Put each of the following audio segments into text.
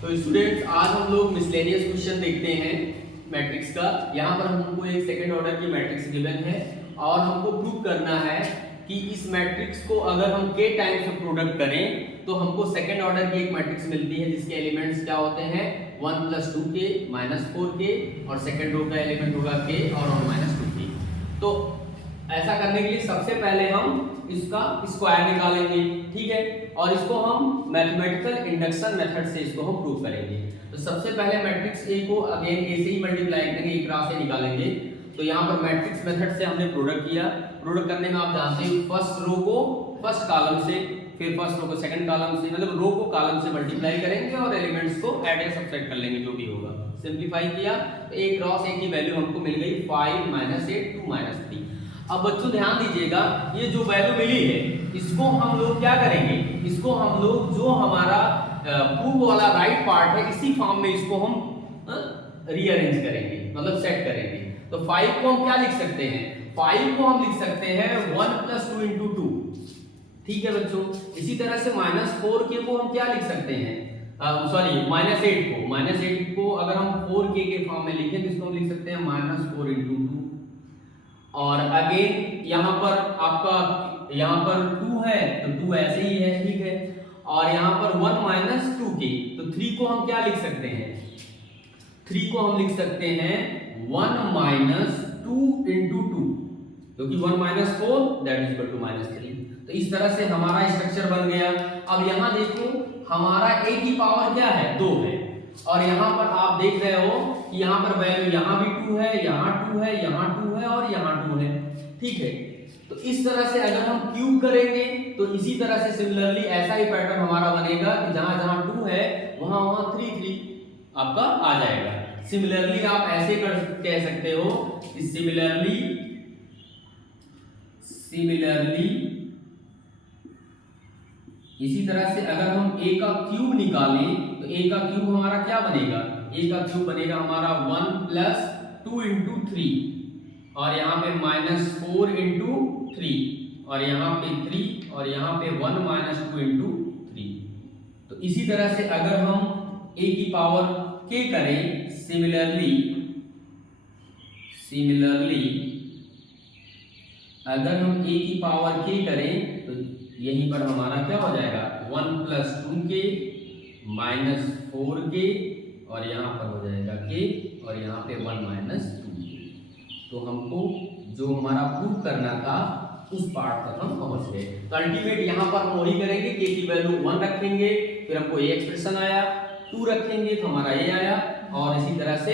तो स्टूडेंट्स आज हम लोग मिसलेनियस क्वेश्चन देखते हैं मैट्रिक्स का। यहाँ पर हमको एक सेकंड ऑर्डर की मैट्रिक्स गिवन है और हमको प्रूव करना है कि इस मैट्रिक्स को अगर हम k टाइम्स से प्रोडक्ट करें तो हमको सेकंड ऑर्डर की एक मैट्रिक्स मिलती है जिसके एलिमेंट्स क्या होते हैं 1 + 2k - 4k और सेकंड रो का एलिमेंट होगा k और 1 - 2k। तो ऐसा करने के लिए सबसे पहले हम इसका स्क्वायर निकालेंगे, ठीक है, और इसको हम मैथमेटिकल इंडक्शन मेथड से इसको हम प्रूव करेंगे। तो सबसे पहले मैट्रिक्स ए को अगेन ए से ही मल्टीप्लाई करेंगे, एक राह से निकालेंगे। तो यहाँ पर मैट्रिक्स मेथड से हमने प्रोडक्ट किया। प्रोडक्ट करने में आप जानते हो फर्स्ट रो को फर्स्ट कॉलम से, फिर फर्स्ट रो को सेकंड कॉलम से, मतलब रो को कॉलम से मल्टीप्लाई करेंगे और एलिमेंट्स को ऐड या सब्ट्रैक्ट कर लेंगे, जो भी होगा। सिंपलीफाई किया तो एक क्रॉस ए की वैल्यू हमको मिल गई 5 - 8 2 - 3। अब बच्चों ध्यान दीजिएगा, ये जो वैल्यू मिली है इसको हम लोग क्या करेंगे, इसको हम लोग जो हमारा प्रूव वाला राइट पार्ट है इसी फॉर्म में इसको हम रीअरेंज करेंगे, मतलब सेट करेंगे। तो 5 को हम क्या लिख सकते हैं, 5 को हम लिख सकते हैं 1 + 2 × 2, ठीक है बच्चों। इसी तरह से -4k को हम क्या लिख सकते हैं, सॉरी -8 को अगर हम 4k के फॉर्म में लिखें तो इसको हम लिख सकते हैं -4 × 2। और अगेन यहाँ पर आपका यहाँ पर 2 है तो 2 ऐसे ही है, ठीक है। और यहाँ पर 1 - 2k, तो 3 को हम क्या लिख सकते हैं, 3 को हम लिख सकते हैं 1 - 2 × 2, क्योंकि 1 - 4 = -3। तो इस तरह से हमारा स्ट्रक्चर बन गया। अब यहाँ देखो हमारा a की पावर क्या है, 2 है, और यहाँ पर आप देख रहे हो कि यहाँ पर वैल्यू यहाँ भी 2 है, यहाँ 2 है, यहाँ 2 है और यहाँ 2 है, ठीक है। तो इस तरह से अगर हम क्यूब करेंगे तो इसी तरह से सिमिलरली ऐसा ही पैटर्न हमारा बनेगा कि जहाँ जहाँ 2 है वहाँ वहाँ 3 आपका आ जाएगा। सिमिलरली आप ऐसे कह सकते हो कि सिमिलरली इसी तरह से अगर हम a का क्यूब निकालें तो a का क्यूब हमारा क्या बनेगा, a का क्यूब बनेगा हमारा 1 + 2 × 3 और यहाँ पे -4 × 3 और यहाँ पे 3 और यहाँ पे 1 - 2 × 3। तो इसी तरह से अगर हम a की पावर k करें, सिमिलरली अगर हम a की पावर k करें तो यहीं पर हमारा क्या हो जाएगा 1 + 2k - 4k और यहाँ पर हो जाएगा k और यहाँ पे 1 - 2k। तो हमको जो हमारा प्रूव करना था उस पार्ट तक हम पहुँच गए। तो अल्टीमेट यहाँ पर हम वही करेंगे, k की वैल्यू 1 रखेंगे, फिर हमको ये एक्सप्रेशन आया, 2 रखेंगे तो हमारा ये आया, और इसी तरह से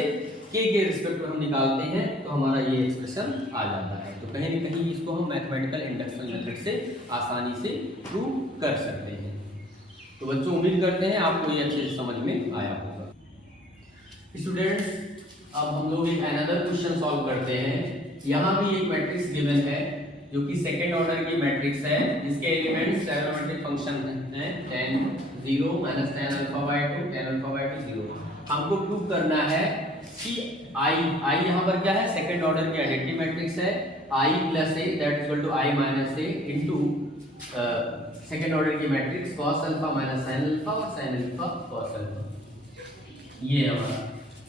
k के रिस्पेक्ट में हम निकालते हैं तो हमारा ये एक्सप्रेशन आ जाता है। तो कहीं न कहीं इसको हम मैथमेटिकल इंडक्शन मेथड से आसानी से प्रूव कर सकते हैं। तो बच्चों उम्मीद करते हैं आपको ये अच्छे से समझ में आया होगा। स्टूडेंट्स अब हम लोग एक अनदर क्वेश्चन सॉल्व करते हैं। यहाँ भी एक मैट्रिक्स गिवन है जो कि सेकेंड ऑर्डर की मैट्रिक्स है, जिसके एलिमेंट्स ट्रायगोनोमेट्रिक फंक्शन है tan 0 - tan α/2 tan α/2 0। हमको प्रूव करना है कि i यहाँ पर क्या है, सेकेंड ऑर्डर की आइडेंटिटी मैट्रिक्स है, i + a = i - a into second order की मैट्रिक्स cos α - sin α और sin α cos α, ये हमारा।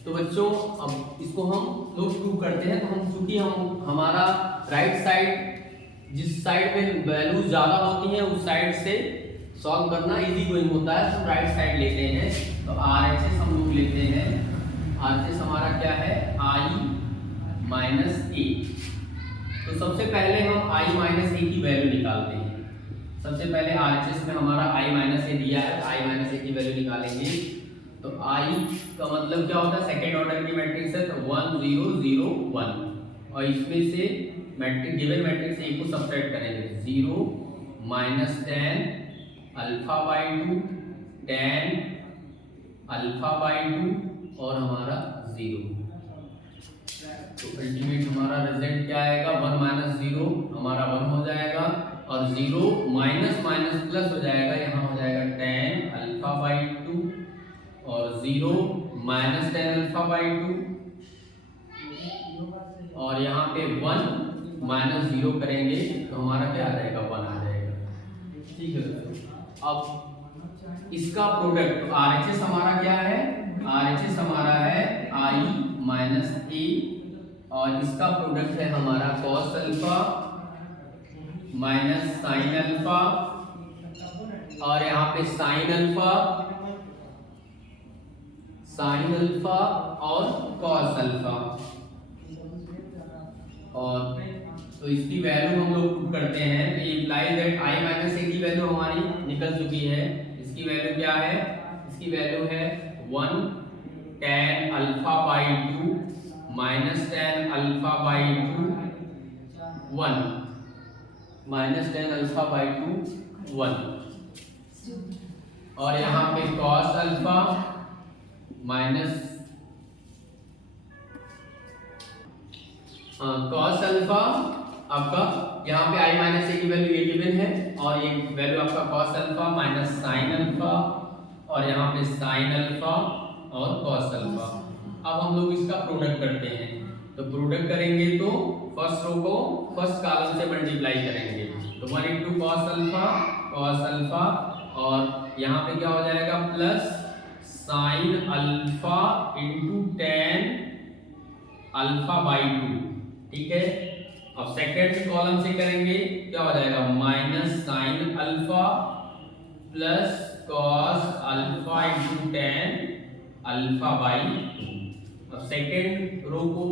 तो बच्चों अब इसको हम लोग प्रूव करते हैं। तो हम चूंकि हमारा राइट साइड जिस साइड पे वैल्यूज ज्यादा होती हैं उस साइड से सॉल्व करना इजी गोइंग होता है, तो राइट साइड लेते हैं। तो RHS हम लोग लेते हैं, RHS हमारा क्या है i - a। तो सबसे पहले हम i - a की वैल्यू निकालते हैं। सबसे पहले RHS में हमारा i - a दिया है, i - a की वैल्यू निकालेंगे। तो i का मतलब क्या होता है, सेकेंड ऑर्डर की मैट्रिक्स है तो 1 0 0 1, और इसमें से मैट्रिक्स गिवन मैट्रिक्स से a को सब्ट्रैक्ट करेंगे, 0 - tan α/2 tan α/2 और हमारा 0। तो अल्टीमेट हमारा रिजल्ट क्या आएगा, 1 - 0 हमारा 1 हो जाएगा और 0 माइनस माइनस प्लस हो जाएगा, यहाँ हो जाएगा tan α/2 और 0 - tan α/2 और यहाँ पे 1 - 0 करेंगे तो हमारा क्या आ जाएगा 1 आ जाएगा, ठीक है। अब इसका प्रोडक्ट, तो RHS हमारा क्या है, RHS हमारा है I माइनस A, और इसका प्रोडक्ट है हमारा cos alpha minus sine alpha, और यहाँ पे साइन अल्फा और cos अल्फा, और तो इसकी वैल्यू हम लोग पुट करते हैं, तो ये implies that I minus A की वैल्यू हमारी निकल चुकी है। इसकी वैल्यू क्या है, इसकी वैल्यू है 1 tan alpha by 2 minus tan alpha by 2 1 minus tan alpha by 2 1, और यहाँ पे cos alpha minus cos alpha आपका, यहाँ पे I माइनस A की वैल्यू ये गिवन है, और ये वैल्यू आपका cos alpha minus sine alpha, और यहाँ पे साइन अल्फा और cos अल्फा। अब हम लोग इसका प्रोडक्ट करते हैं, तो प्रोडक्ट करेंगे तो फर्स्ट रो को फर्स्ट कॉलम से मल्टीप्लाई करेंगे, तो 1 इंटू cos अल्फा, और यहाँ पे क्या हो जाएगा plus sine alpha into tan alpha by 2, ठीक है। अब सेकेंड कॉलम से करेंगे, क्या हो जाएगा minus sine alpha plus cos alpha into tan alpha by 2। अब सेकेंड रो को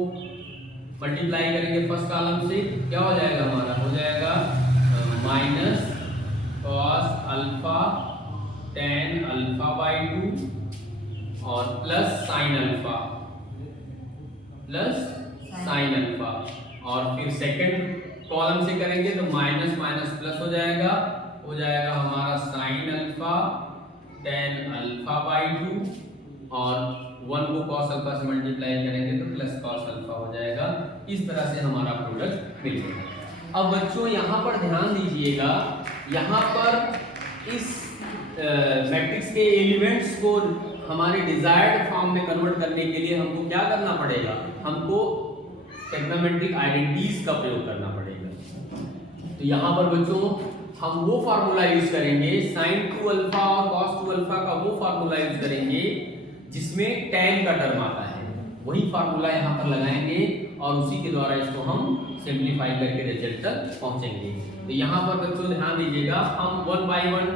मल्टीप्लाई करेंगे फर्स्ट कॉलम से, क्या हो जाएगा हमारा, हो जाएगा minus cos alpha tan alpha by 2 और प्लस साइन अल्फा और फिर सेकंड कॉलम से करेंगे तो माइनस माइनस प्लस हो जाएगा हमारा sine alpha tan alpha by 2 और 1 को cos अल्फा से मल्टीप्लाई करेंगे तो प्लस cos अल्फा हो जाएगा। इस तरह से हमारा प्रोडक्ट मिल जाएगा। अब बच्चों यहाँ पर ध्यान दीजिएगा, यहाँ पर इस मैट्रिक्स के एलिमेंट्स को हमारे डिजायर्ड फॉर्म में कन्वर्ट करने के लिए हमको क्या करना पड़ेगा, हमको ट्रिग्नोमेट्रिक आइडेंटिटीज का प्रयोग करना पड़ेगा। तो यहाँ पर बच्चों हम वो फार्मूला यूज करेंगे, sin 2 अल्फा और cos 2 अल्फा का वो फार्मूला यूज करेंगे जिसमें tan का टर्म आता है, वही फार्मूला यहाँ पर लगाएंगे और उसी के द्वारा इसको हम सिंप्लीफाई करके रिजल्ट तक पहुंचेंगे। तो यहाँ पर बच्चों ध्यान दीजिएगा, हम 1 बाय 1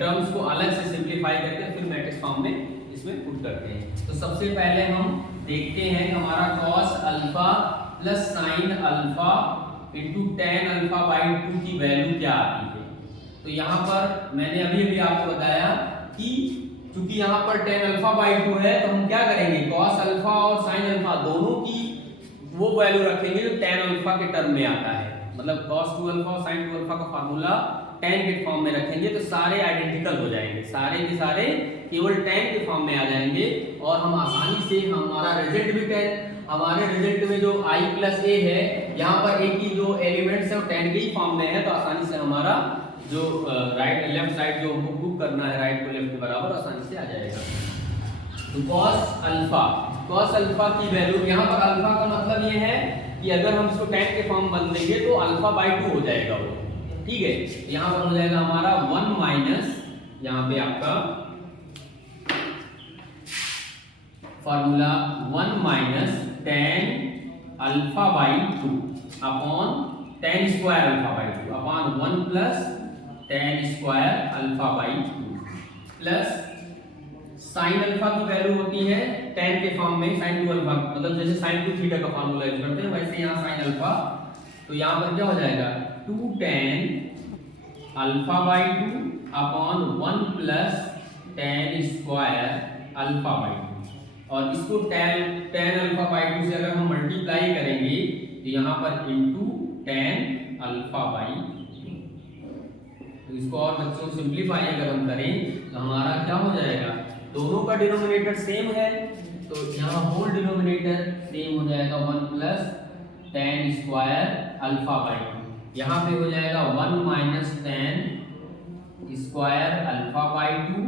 टर्म्स को अलग से सिंप्लीफाई करके फिर मैट्रिक्स फॉर्म में इसमें पुट करते हैं। तो सबसे पहले हम देखते हैं कि हमारा cos alpha plus sine alpha into tan alpha by 2 की वैल्यू क्या आती है। तो यहाँ पर मैंने अभी आपको बताया कि चूंकि यहाँ पर tan अल्फा बाई 2 है तो हम क्या करेंगे, cos अल्फा और साइन अल्फा दोनों की वो वैल्यू रखेंगे जो tan अल्फा के टर्म में आता है, मतलब cos 2 अल्फा और sin 2 अल्फा का फार्मूला tan के फॉर्म में रखेंगे तो सारे आइडेंटिकल हो जाएंगे, सारे के सारे केवल tan के फॉर्म में आ जाएंगे और हम आसानी से हमारा रिजल्ट भी tan, हमारे रिजल्ट में जो I प्लस A है, यहाँ पर A की जो एलिमेंट्स है वो tan के ही फॉर्म में है, तो आसानी से हमारा जो राइट लेफ्ट साइड जो हमको प्रूव करना है राइट को लेफ्ट के बराबर आसानी से आ जाएगा। तो cos अल्फा की वैल्यू, यहाँ पर अल्फा का मतलब ये है कि अगर हम इसको tan के फॉर्म बन देंगे तो अल्फा बाई 2 हो जाएगा वो, ठीक है। यहाँ पर हो जाएगा हमारा 1 माइनस, यहाँ पे आपका formula 1 minus tan alpha by 2 upon tan square alpha by 2 upon 1 plus tan square alpha by 2 plus sine alpha की वैल्यू होती है tan के फॉर्म में sin 2 अल्फा, मतलब जैसे sin 2 थीटा का फार्मूला यूज करते हैं वैसे यहाँ sin अल्फा, तो यहाँ पर क्या हो जाएगा 2 tan alpha by 2 upon 1 plus tan square alpha by 2, और इसको tan अल्फा बाई 2 से अगर हम मल्टीप्लाई करेंगे तो यहाँ पर इंटू tan अल्फा बाई 2। तो इसको और बच्चों सिंप्लीफाई अगर हम करें तो हमारा क्या हो जाएगा, दोनों का डिनोमिनेटर सेम है तो यहाँ होल डिनोमिनेटर सेम हो जाएगा 1 plus tan square alpha by 2, यहाँ पे हो जाएगा 1 minus tan square alpha by 2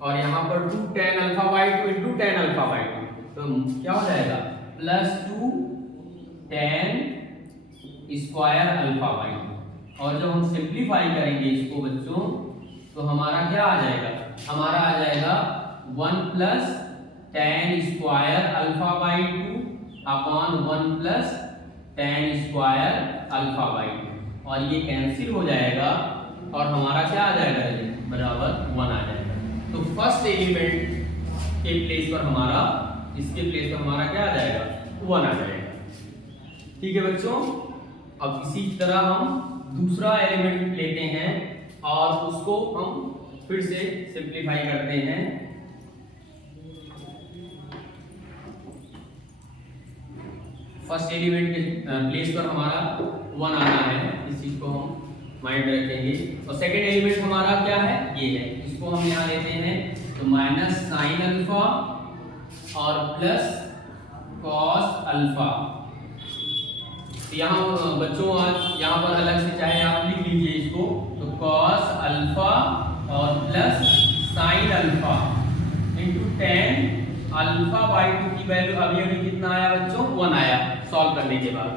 और यहाँ पर 2 tan alpha by 2 into tan alpha by 2, तो क्या हो जाएगा plus 2 tan square alpha by 2, और जब हम सिंप्लीफाई करेंगे इसको बच्चों तो हमारा क्या आ जाएगा हमारा आ जाएगा 1 plus ten square alpha by 2 upon 1 plus ten square alpha by 2, और ये कैंसिल हो जाएगा और हमारा क्या आ जाएगा, ये बराबर 1 आ जाएगा। तो फर्स्ट एलिमेंट के प्लेस पर हमारा, इसके प्लेस पर हमारा क्या आ जाएगा, 1 आ जाएगा। ठीक है बच्चों, अब इसी तरह हम दूसरा एलिमेंट लेते हैं और उसको हम फिर से सिंप्लीफाई करते हैं। फर्स्ट एलिमेंट के प्लेस पर हमारा 1 आना है, इस चीज को हम माइंड रखेंगे। और सेकंड एलिमेंट हमारा क्या है, ये है, इसको हम यहाँ लेते हैं तो माइनस साइन अल्फा और प्लस कॉस अल्फा। यहाँ बच्चों आज यहाँ पर अलग से चाहे आप लिख लीजिए इसको, तो कॉस अल्फा और plus sine alpha into tan alpha by 2 की वैल्यू अभी अभी कितना आया बच्चों, 1 आया सॉल्व करने के बाद।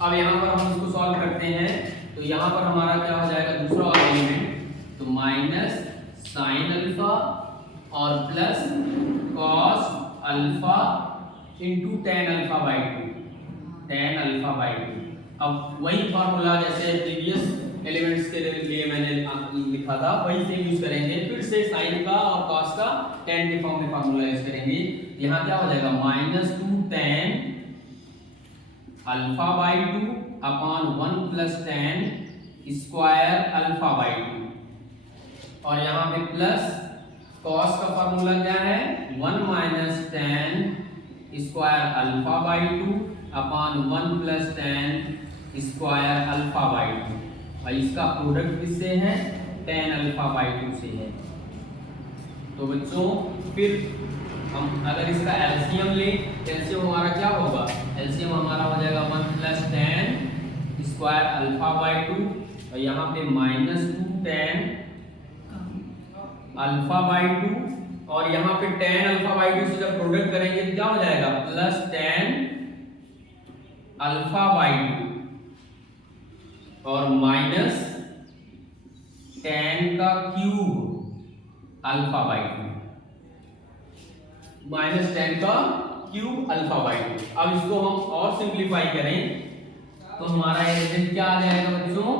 अब यहाँ पर हम इसको सॉल्व करते हैं तो यहाँ पर हमारा क्या हो जाएगा, दूसरा एलिमेंट, तो माइनस साइन अल्फा और plus cos alpha into tan alpha by 2, tan alpha by 2। अब वही फॉर्मूला जैसे प्रीवियस एलिमेंट्स के लिए मैंने लिखा था वही से यूज करेंगे, फिर से साइन का और कॉस का टेन के फॉर्म में फॉर्मूला यूज करेंगे। यहाँ क्या हो जाएगा, minus 2 tan alpha by 2 upon 1 plus ten square alpha by 2, और यहाँ पे प्लस कॉस का फॉर्मूला क्या है, 1 minus ten square alpha by 2 upon 1 plus ten square alpha by 2, और इसका प्रोडक्ट किससे है, टेन अल्फा बाई 2 से है। तो बच्चों फिर हम अगर इसका एलसीएम ले, एलसीएम हमारा क्या होगा, एलसीएम हमारा हो जाएगा 1 plus ten square alpha by 2, और यहाँ पे माइनस 2 टेन अल्फा बाई 2, और यहाँ पे टेन अल्फा बाई 2 से जब प्रोडक्ट करेंगे तो क्या हो जाएगा, प्लस टेन अल्फा बाई 2 और माइनस टेन का cube alpha by 2, minus ten का क्यूब अल्फा बाई 2। अब इसको हम और सिंप्लीफाई करें तो हमारा ये रिजल्ट क्या आ जाएगा बच्चों,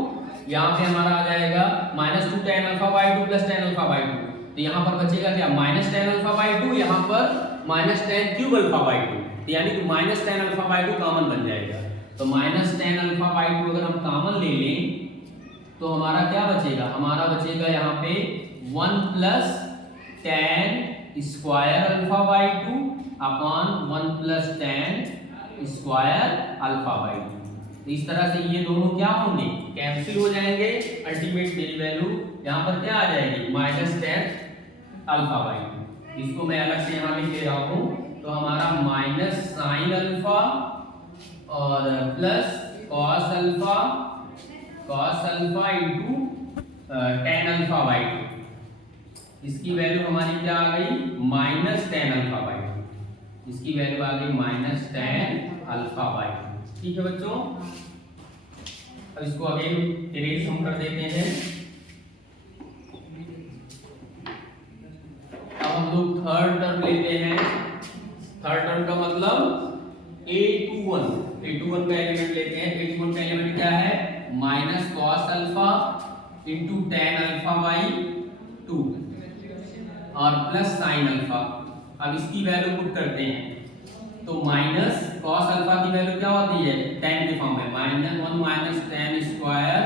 यहाँ पे हमारा आ जाएगा minus 2 tan alpha by 2 plus tan alpha by 2, तो यहाँ पर बचेगा क्या, माइनस टेन अल्फा बाई 2, यहाँ पर minus ten cube alpha by 2, यानी कि minus tan alpha by 2 common बन जाएगा। तो माइनस टेन अल्फा बाई 2 अगर हम कॉमन ले लें तो हमारा क्या बचेगा, हमारा बचेगा यहाँ पे 1 plus ten square alpha by 2 upon 1 plus ten square alpha by 2। तो इस तरह से ये दोनों क्या होंगे, कैंसिल हो जाएंगे, अल्टीमेट मेरी वैल्यू यहाँ पर क्या आ जाएगी, माइनस टेन अल्फा बाई 2। इसको मैं अलग से यहाँ लिख ले रहा हूँ, तो हमारा माइनस साइन अल्फा और plus cos alpha into tan alpha by 2, इसकी वैल्यू हमारी क्या आ गई, माइनस टेन अल्फा बाई 2, इसकी वैल्यू आ गई माइनस टेन अल्फा बाई 2। ठीक है बच्चों, अब इसको अगेन इरेज हम कर देते हैं। अब हम लोग थर्ड टर्म लेते हैं। थर्ड टर्म का मतलब a21 का एलिमेंट लेते हैं। a21 का एलिमेंट क्या है, minus cos alpha into tan alpha by 2 और प्लस साइन अल्फा। अब इसकी वैल्यू पुट करते हैं तो माइनस कॉस अल्फा की वैल्यू क्या होती है, टेन के फॉर्म में, minus 1 minus ten square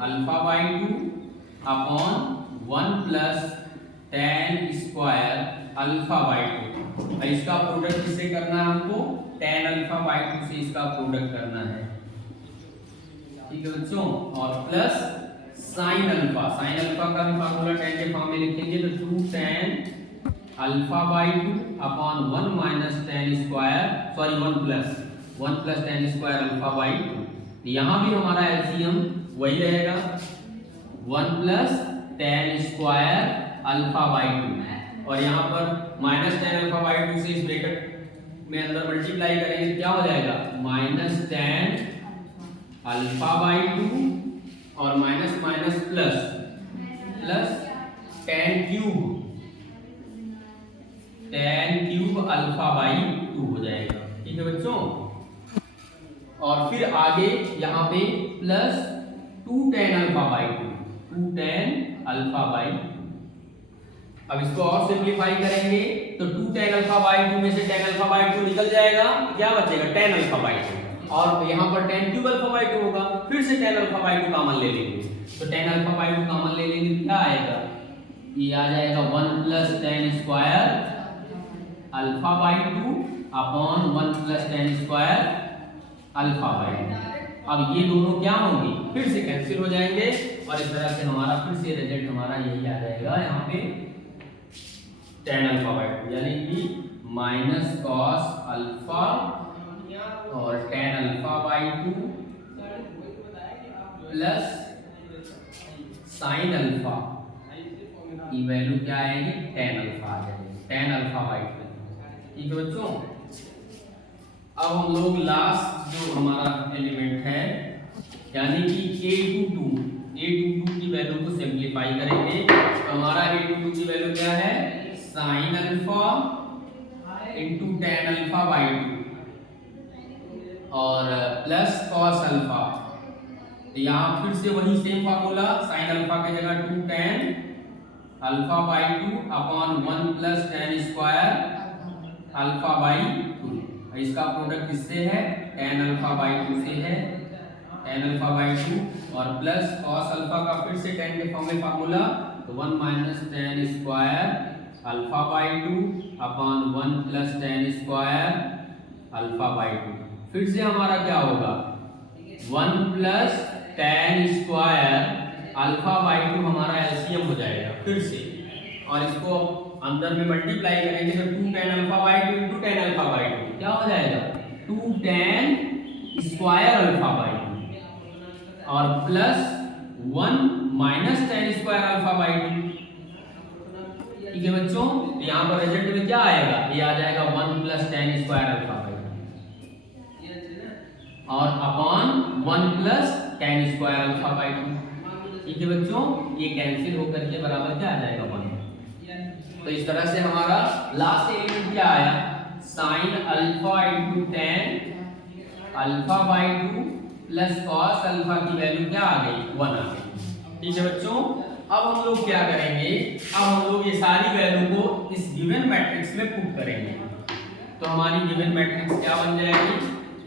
alpha by 2 upon 1 plus ten square alpha by 2। इसका प्रोडक्ट किससे करना है हमको, टेन अल्फा बाई 2 से इसका प्रोडक्ट करना है। ठीक है बच्चों, और प्लस साइन अल्फा का भी फार्मूला टेन के फॉर्म में लिखेंगे तो 2 tan alpha by 2 upon 1 minus ten square, sorry 1 plus ten square alpha by 2। यहाँ भी हमारा एलसीएम वही रहेगा, 1 plus ten square alpha by 2, और यहाँ पर माइनस टेन अल्फा बाई 2 से इस ब्रैकेट में अंदर मल्टीप्लाई करेंगे क्या हो जाएगा, माइनस टेन अल्फा बाई 2 और minus minus plus ten cube tan cube alpha by 2 हो जाएगा। ठीक है बच्चों, और फिर आगे यहाँ पे plus 2 tan alpha by 2, 2 tan alpha by 2। अब इसको और सिंपलीफाई करेंगे तो 2 tan अल्फा बाई 2 में से tan अल्फा बाई 2 निकल जाएगा, क्या बचेगा tan अल्फा बाई 2, और यहाँ पर tan क्यूब अल्फा बाई 2 होगा, फिर से tan अल्फा बाई 2 कॉमन ले लेंगे, तो tan अल्फा बाई 2 कॉमन ले लेंगे तो क्या आएगा, ये आ जाएगा 1 plus tan square alpha by 2 upon 1 plus tan square alpha by 2। अब ये दोनों क्या होंगे, फिर से कैंसिल हो जाएंगे, और इस तरह से हमारा फिर से रिजल्ट हमारा यही आ जाएगा यहाँ पे tan अल्फा बाई 2, यानी कि माइनस कॉस अल्फा और tan alpha by 2 plus sine alpha की वैल्यू क्या आएगी, tan अल्फा आ जाएगी, tan अल्फा बाई 2। ठीक है बच्चों, अब हम लोग लास्ट जो हमारा एलिमेंट है यानी कि a22 की वैल्यू को सिंपलीफाई करेंगे, तो हमारा a22 की वैल्यू क्या है, sine alpha into tan alpha by 2 और प्लस कॉस अल्फा। तो यहाँ फिर से वही सेम फार्मूला, साइन अल्फा की जगह 2 tan alpha by 2 upon 1 plus tan square alpha by 2। इसका प्रोडक्ट किससे है, tan अल्फा बाई 2 से है, tan अल्फा बाई 2 और प्लस कॉस अल्फा का फिर से tan के फॉर्म में फार्मूला, तो 1 minus tan square alpha by 2 upon 1 plus tan square alpha by 2। फिर से हमारा क्या होगा, 1 plus tan square alpha by 2 हमारा एलसीएम हो जाएगा फिर से, और इसको अंदर में मल्टीप्लाई करेंगे तो 2 tan alpha by 2 into tan alpha by 2 क्या हो जाएगा, 2 tan स्क्वायर अल्फा बाई 2 और plus 1 minus tan square alpha by 2। ठीक है बच्चों, यहाँ पर रिजल्ट में क्या आएगा, ये आ जाएगा 1 plus tan square alpha by 2 और upon 1 plus tan square alpha by 2। ठीक है बच्चों, ये कैंसिल होकर के बराबर क्या आ जाएगा, 1। तो इस तरह से हमारा लास्ट एलिमेंट क्या आया, sine alpha into tan alpha by 2 plus cos alpha की वैल्यू क्या आ गई, 1 आ गई। ठीक है बच्चों, अब हम लोग क्या करेंगे, अब हम लोग ये सारी वैल्यू को इस गिवन मैट्रिक्स में पुट करेंगे। तो हमारी गिवन मैट्रिक्स क्या बन जाएगी,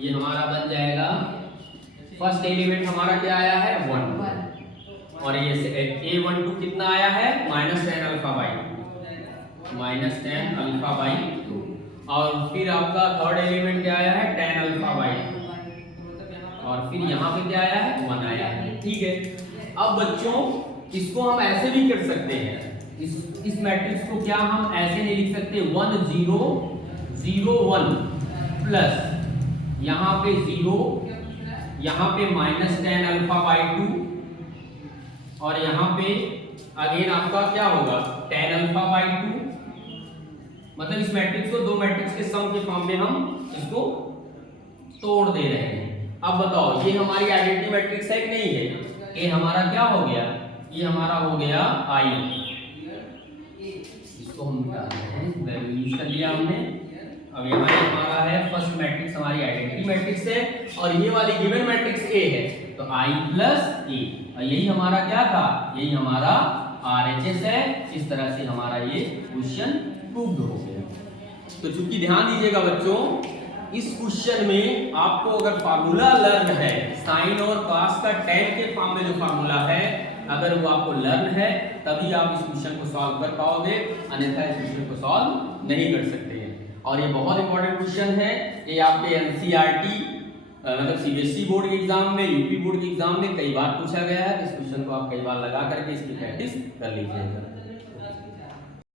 ये हमारा बन जाएगा, फर्स्ट एलिमेंट हमारा क्या आया है, 1, और ये a12 कितना आया है, minus tan alpha by 2, minus tan alpha by 2, और फिर आपका थर्ड एलिमेंट क्या आया है, tan अल्फा बाई 2, और फिर यहाँ पे क्या आया है, 1 आया है। ठीक है, अब बच्चों इसको हम ऐसे भी कर सकते हैं, इस मैट्रिक्स को क्या हम ऐसे नहीं लिख सकते, 1 0 0 1 प्लस यहाँ पे 0, यहाँ पे माइनस tan अल्फा बाई 2, और यहाँ पे अगेन आपका क्या होगा, tan अल्फा बाई 2। मतलब इस मैट्रिक्स को दो मैट्रिक्स के सम के फॉर्म में हम इसको तोड़ दे रहे हैं। अब बताओ ये हमारी आइडेंटिटी मैट्रिक्स है कि नहीं है, ये हमारा क्या हो गया, ये हमारा हो गया आई, इसको हम मिटा देते हैं, वैल्यू यूज कर लिया हमने। अब यहाँ हमारा है फर्स्ट मैट्रिक्स, हमारी आइडेंटिटी मैट्रिक्स है, और ये वाली गिवन मैट्रिक्स ए है, तो आई प्लस ए, और यही हमारा क्या था, यही हमारा आरएचएस है। इस तरह से हमारा ये क्वेश्चन प्रूव्ड हो गया। तो चूंकि ध्यान दीजिएगा बच्चों, इस क्वेश्चन में आपको अगर फार्मूला लर्न है, साइन और कॉस का tan के फॉर्म में जो फार्मूला है, अगर वो आपको लर्न है तभी आप इस क्वेश्चन को सॉल्व कर पाओगे, अन्यथा इस क्वेश्चन को सॉल्व नहीं कर सकते हैं। और ये बहुत इंपॉर्टेंट क्वेश्चन है, ये आपके एनसीईआरटी मतलब सीबीएसई बोर्ड के एग्जाम में, यूपी बोर्ड के एग्जाम में कई बार पूछा गया है। इस क्वेश्चन को आप कई बार लगा करके इसकी प्रैक्टिस कर लीजिएगा।